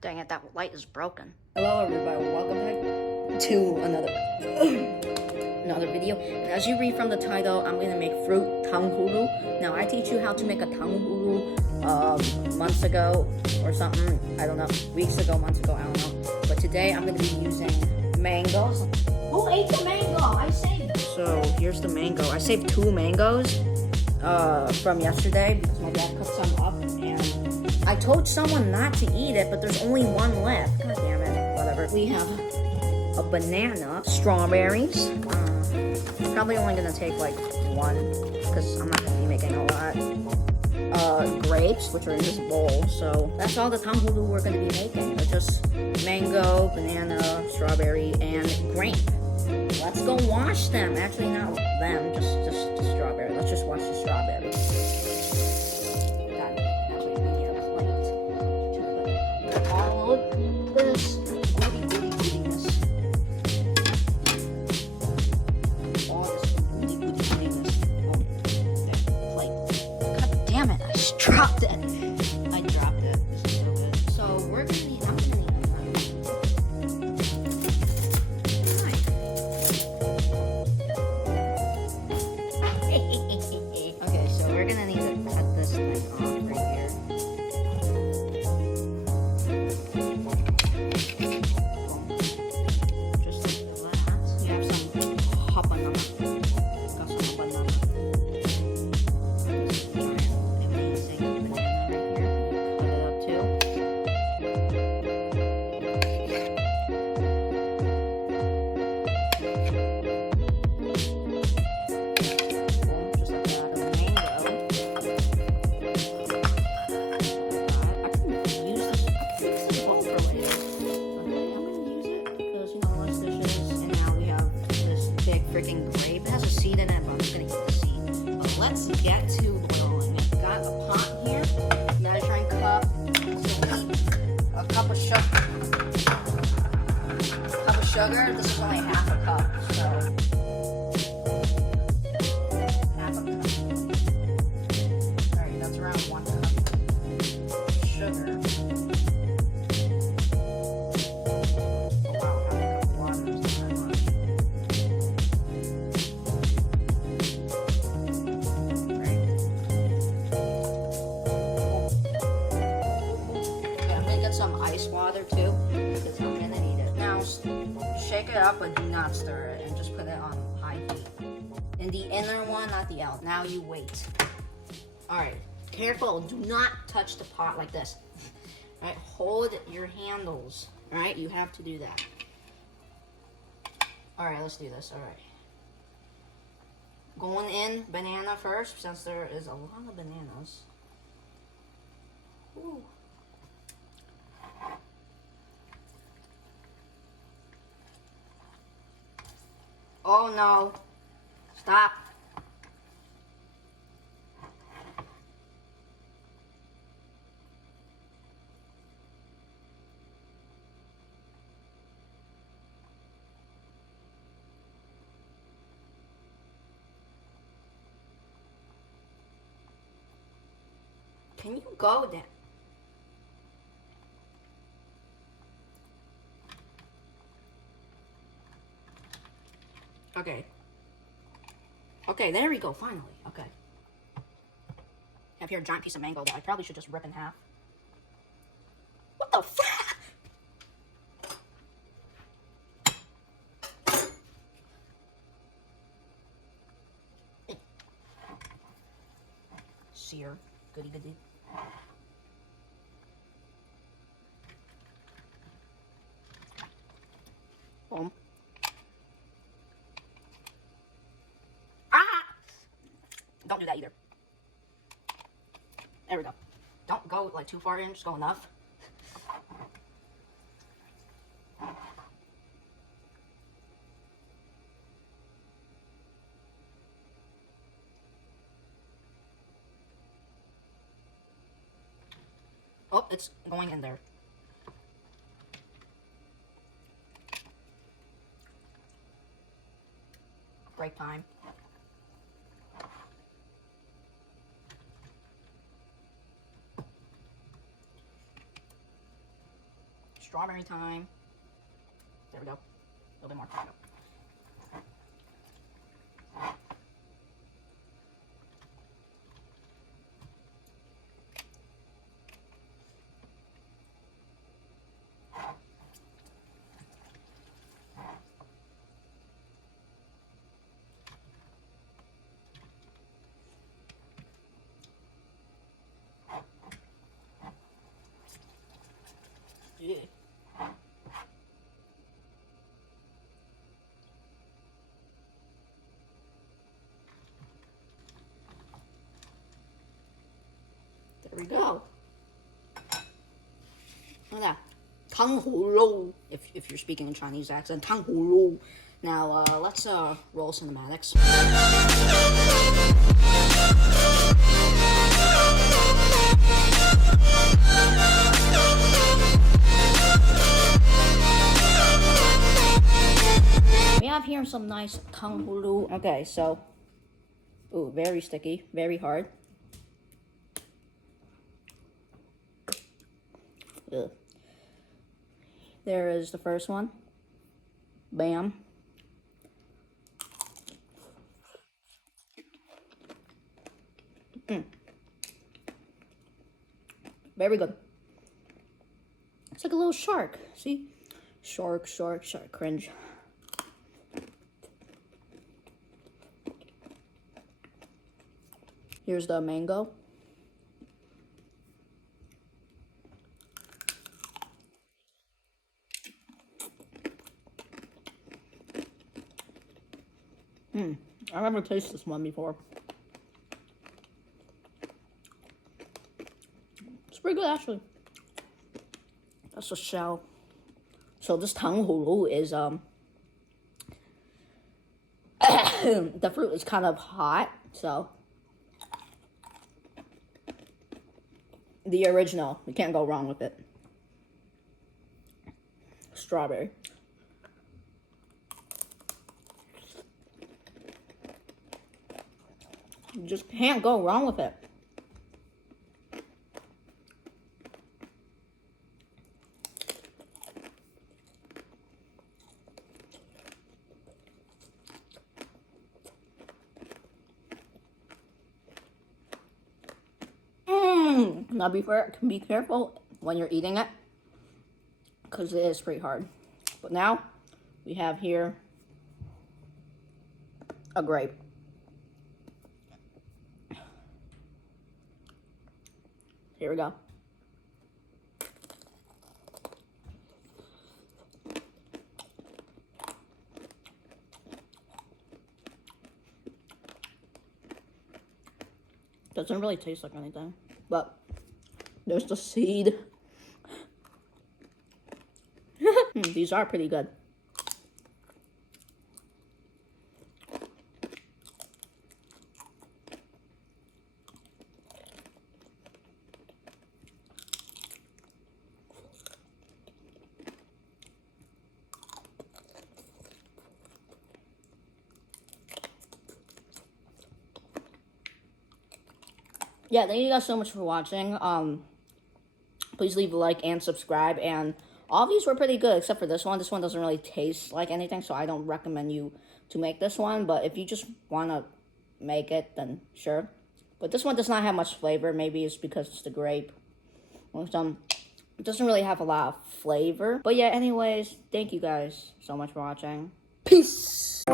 Dang it, that light is broken. Hello everybody, welcome back to another video. And as you read from the title, I'm going to make fruit Tanghulu. Now I teach you how to make a Tanghulu months ago or something. I don't know, weeks ago, months ago, I don't know. But today I'm going to be using mangoes. Who ate the mango? I saved it. So here's the mango. I saved 2 mangoes from yesterday because my dad cut some up, and I told someone not to eat it, but there's only 1 left. God damn it. Whatever. We have a banana, strawberries. Probably only gonna take like 1 because I'm not gonna be making a lot. Grapes, which are in this bowl. So that's all the Tanghulu we're gonna be making. They're just mango, banana, strawberry, and grape. Let's go wash them. Actually, not them, just strawberry. Let's just wash the strawberry. All of this goodiness. All this goodiness. Oh, plate. God damn it! I just dropped it. I dropped it. This is so good. So we're gonna need. I'm gonna need a knife. Okay, so we're gonna need to cut this thing off right here. Freaking grape. It has a seed in it, but I'm just gonna eat the seed. But let's get to boiling. I've got a pot here, measuring cup, a cup of sugar. This is only half a cup, so half a cup. Alright, that's around 1 cup. Sugar. Some ice water too, because I'm gonna need it. Now, shake it up, but do not stir it, and just put it on high heat. In the inner one, not the out. Now you wait. Alright, careful, do not touch the pot like this. Alright, hold your handles. Alright, you have to do that. Alright, let's do this. Alright. Going in banana first, since there is a lot of bananas. Ooh. Oh no. Stop. Can you go then? Okay. Okay, there we go, finally. Okay. I have here a giant piece of mango that I probably should just rip in half. What the fuck? Sear. Goody goody. Boom. Don't do that either. There we go. Don't go like too far in, just go enough. Oh, it's going in there. Break time. strawberry time. There we go. A little bit more. There we go. Yeah. There we go. Look at that. Tanghulu, if you're speaking in Chinese accent. Tanghulu. Now, let's roll cinematics. We have here some nice Tanghulu. Okay, so, ooh, very sticky, very hard. Ugh. There is the first one. Bam. Very good. It's like a little shark. See? Shark, shark, shark. Cringe. Here's the mango. I've never tasted this one before. It's pretty good, actually. That's the shell. So this Tanghulu is, the fruit is kind of hot, so. The original, you can't go wrong with it. Strawberry. You just can't go wrong with it. Now be careful when you're eating it, because it is pretty hard. But now we have here a grape. Here we go. Doesn't really taste like anything, but there's the seed. These are pretty good. Yeah, thank you guys so much for watching. Please leave a like and subscribe. And all of these were pretty good, except for this one. This one doesn't really taste like anything, so I don't recommend you to make this one. But if you just want to make it, then sure. But this one does not have much flavor. Maybe it's because it's the grape. It doesn't really have a lot of flavor. But yeah, anyways, thank you guys so much for watching. Peace!